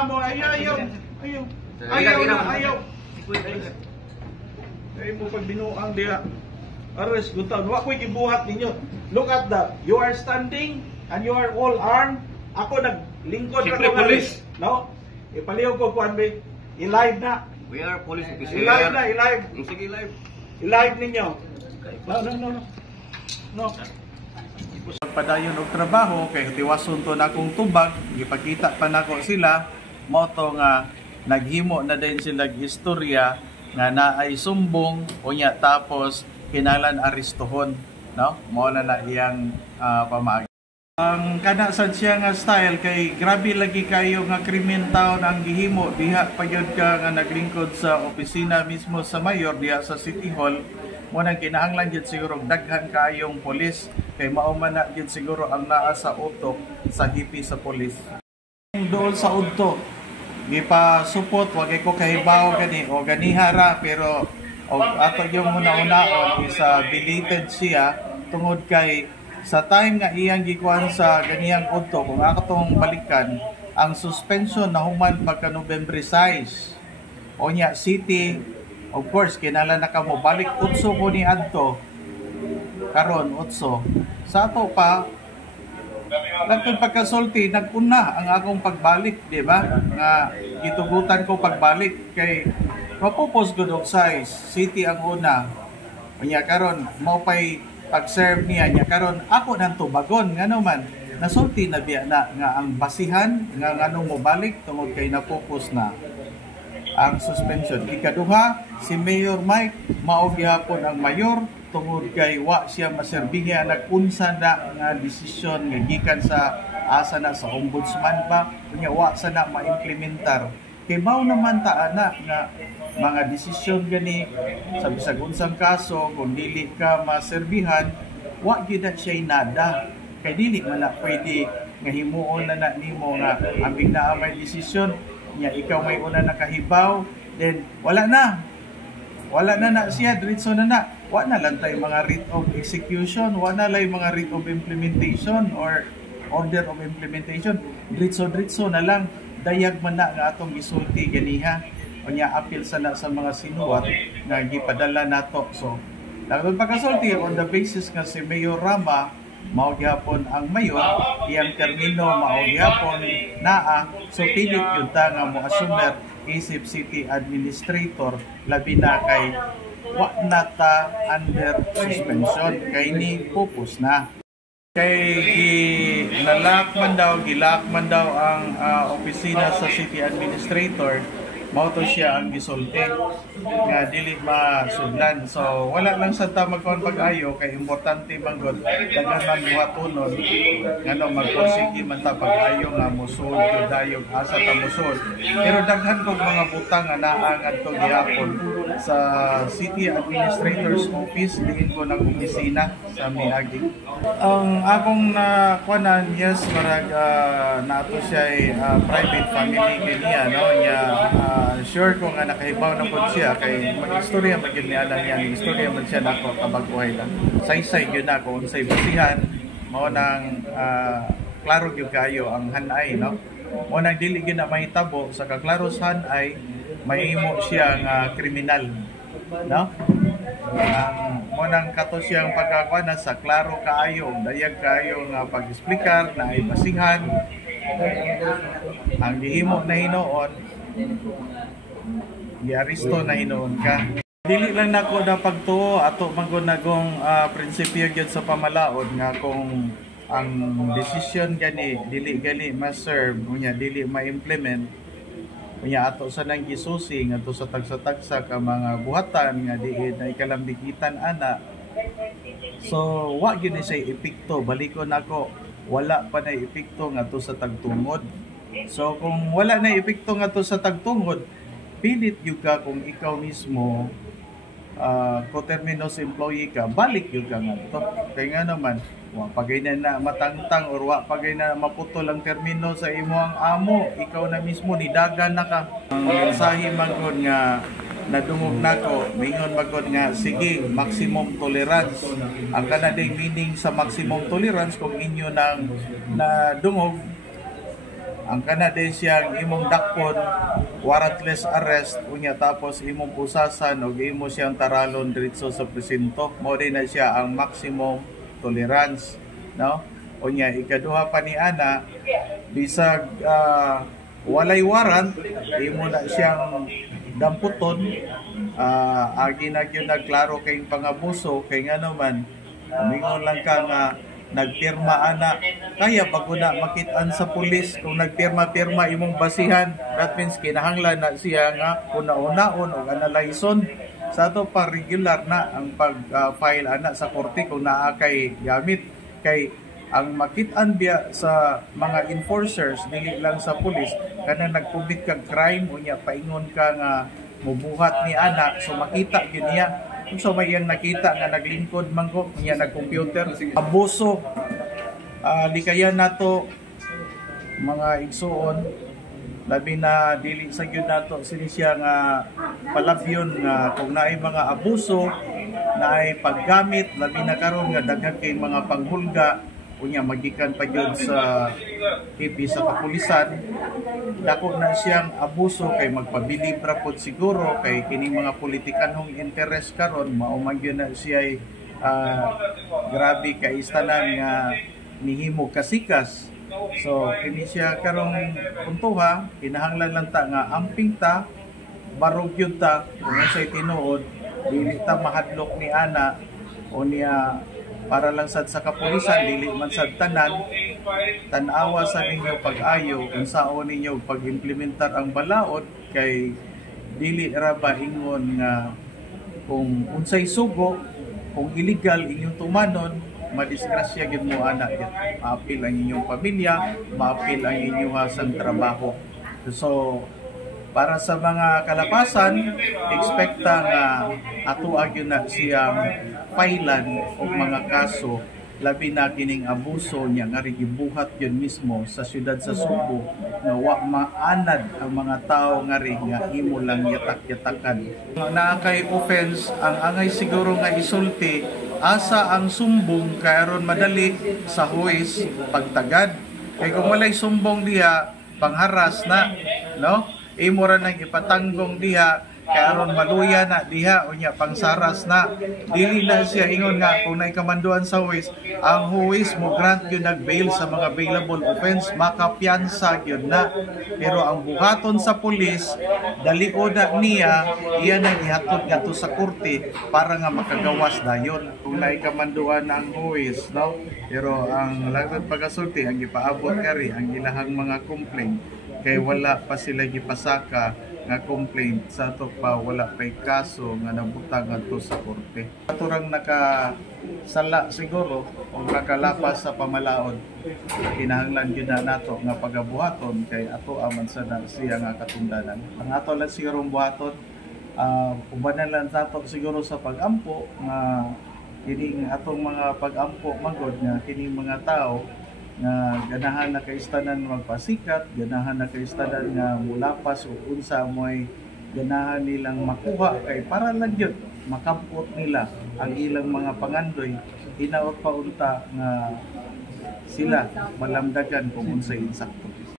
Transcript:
amo, ayaw. Ayaw. Kaya mo pag binuang diha. Arrest gutan. Wa ko'y gibuhat ninyo. Look at that. You are standing and you are all armed. Ako naglingkod ka ng police. No? Ipaliw ko kuan be. I-live na. We are police officer. I-live na, i-live. Sige, live. I-live ninyo. No. Padayon og trabaho kay tiwason to na akong tubag, gipakita pa nako sila mao to nga naghimo na din sila istorya nga naay sumbong unya tapos kinahanglan arestohon, no? Mao na iyang pamaagi. Ang kana sad siya nga style kay grabe lagi kayo nga krimen taon ang gihimo diha pagyud ka nga naglingkod sa opisina mismo sa mayor diha sa City Hall. Mo nang kinahanglan gyud siguro daghan kaayong pulis kay mao man na gyud siguro ang naa sa utok sa hipi sa pulis. Doon sa udto gipasupot wag ko kahibaw gani o ganihara pero og ato yung una-unaon isa belated siya tungod kay sa time nga iyang gikuan sa ganiyang udto kung akatong balikan ang suspension na human pagka November 6 onya city. Of course, kinala na ka mo balik utso ko ni adto. Karon utso. Sa ato pa nagtun pagkasulti naguna ang akong pagbalik, di ba? Nga gitugutan ko pagbalik kay mapupos gud og size. City ang una. Unya karon mao pay pag-serve niya nya karon ako nang tubagon ngano man. Nasulti na biya na nga ang basihan nga nganong mo balik tungod kay napupos na ang suspension. Ikaduha, si Mayor Mike, mao gihapon ang mayor tungod kay wa siya maserbihe nag-unsa na nga desisyon nga gikan sa asa na sa ombudsman ba kunya wa sa na maimplementar. Kay mao naman ta ana nga mga desisyon gani sa bisag unsang kaso kung dili ka maserbihan, wa gyud na siya nada. Kay dili man na pwede nga himuon na nimo nga ambing naa may desisyon nya ikaw may una nakahibaw then wala na siya diretso na wala lang tay mga writ of execution, wala lang mga writ of implementation or order of implementation, diretso na lang dayag man na nga atong gisulti ganiha unya appeal sana sa mga sinuwat nga gipadala nato. So daghang pagkasulti on the basis nga si Mayor Rama mao gyapon ang mayor iyang termino mao gyapon naa so pilit yun ta nga mo assumer isip city administrator labi na kay wa nata under suspension kay ni pupus na kay gilak man daw ang opisina sa city administrator mao to siya ang gisulti nga dili masudlan. So wala lang sa ta magkuan pag-ayo kay importante manggod daghan man buhatonon ngano magpursige man ta pag-ayo nga musud gyud dayog asa ta musud. Pero daghan kog mga butang nga naa ngadto gihapon sa city administrator's office diin ko nang opisina sa miagi. Ang akong nakuanan yes marag nato siya private family kaniya no nya sure ko nga nakahibaw na po siya kay mag-istorya magil ni alam niya ni istorya man siya nako kabag-uhay lang say gyud na ko unsay basihan mao nang klaro gyud kayo ang hanay no mo nang dili gyud na mahitabo sa kaklaro sa hanay mahimo siya nga kriminal no mo nang kato siyang pagkakuan sa klaro kaayo dayag kayo nga pag-explicar na ay basihan ang gihimo na hinuon giaristo na hinuon ka. Dili lang nako na pagtuo ato manggod nagong prinsipyo gyud sa pamalaod nga kung ang decision gani dili gali ma-serve unya dili ma-implement unya ato sa nang gisusi ngadto sa tagsa-tagsa ka mga buhatan nga diin na ikalambigitan ana. So wa gyud ni say epekto balikon nako wala pa na epekto ngadto sa tagtungod. So kung wala na epekto ngadto sa tagtungod pilit gyud ka kung ikaw mismo coterminous employee ka balik gyud ka ngadto kay nga naman wa pagay na matangtang or wa pagay na maputol ang termino sa imong amo ikaw na mismo nidagan na ka. Ang mensahe magod nga nadungog nako mingon magod nga sige maximum tolerance ang kanading meaning sa maximum tolerance kung inyo nang nadungog ang kana din siyang imong dakpon warrantless arrest unya tapos imong pusasan og imo siyang taralon diretso sa presinto, mo din na siya ang maximum tolerance, no? Unya ikaduha pa ni ana, bisag walay warrant, imo na siyang damputon. Agi na gyud nagklaro kay pangabuso kay nga naman mingon lang ka nga nagpirma ana, kaya bago na makit-an sa pulis kung nagpirma-pirma imong basihan, that means kinahanglan na siya nga una-unaon og analyson sa ato pa regular na ang pag-file ana sa korte kung naa kay gamit. Kay ang makit-an biya sa mga enforcers dili lang sa pulis kanang nagpublic kag crime unya paingon ka nga mubuhat ni ana, so makita gyud niya. So may iyang nakita nga naglingkod mangko niya nag-computer abuso. Likayan nato mga igsuon, labi na dili sa gyud nato sini siya nga palabyon nga kung naay mga abuso, naay paggamit, labi na karon nga daghan kay mga panghulga unya magikan pa gyud sa KP sa kapulisan, dako na siyang abuso kay magpabilib ra pod siguro kay kini mga politikanhong interes karon mao man gyud na siya grabe kay istanan nga nihimo kasikas. So kini siya karong puntuha, kinahanglan lang ta nga amping ta, barog yun ta kung unsay tinuod, dili ta mahadlok ni ana o niya para lang sad sa kapulisan, dili man sad tanan. Tan-awa sa ninyo pag-ayo kung sao ninyo pag-implementar ang balaod kay dili ra ba ingon nga kung unsay sugo, kung illegal inyong tumanon, madisgrasya gyud mo ana gyud. Maapil ang inyong pamilya, maapil ang inyong hasang trabaho. So para sa mga kalapasan, expecta nga ato agyo na siyang filean o mga kaso labi na kining abuso niya nga gibuhat yun mismo sa syudad sa Subo nga wa maanad ang mga tao nga rin nga imo lang yatak-yatakan. Naa kay offense ang angay siguro nga isulti asa ang sumbong kay aron madali sa huwis pagtagad. Kay kung walay sumbong diha pangharas na, no? Imo ra nang ipatanggong diha kay aron maluya na diha unya pangsaras na. Dili na siya ingon nga kung naay kamanduan sa huwis, ang huwis mo grant gyud nag-bail sa mga bailable offense, makapiyansa gyud na. Pero ang buhaton sa pulis, daliod na niya, iya nang ihatod ngadto sa korte para nga makagawas dayon kung naay kamanduan ang huwis, no? Pero ang lagod pagasulti ang gipaabot kari ang ilahang mga complaint kay wala pa sila gipasaka nga complaint sa ato pa, wala pay kaso nga nabutang adto sa korte. Aturang nakasala siguro o nakalapas sa pamalaod, kinahanglan gyud na nato nga pagabuhaton kay ato aman sa siya nga katundanan. Ang ato lang siguro buhaton, ubanan lang nato siguro sa pagampo nga kining atong mga pagampo magod nga kining mga tao nga ganahan na kaistanan magpasikat, ganahan na kaistanan nga mulapas o unsa mo'y ganahan nilang makuha kay para lang yun makampot nila ang ilang mga pangandoy, hinaot pa unta nga sila malamdagan kung unsay insakto.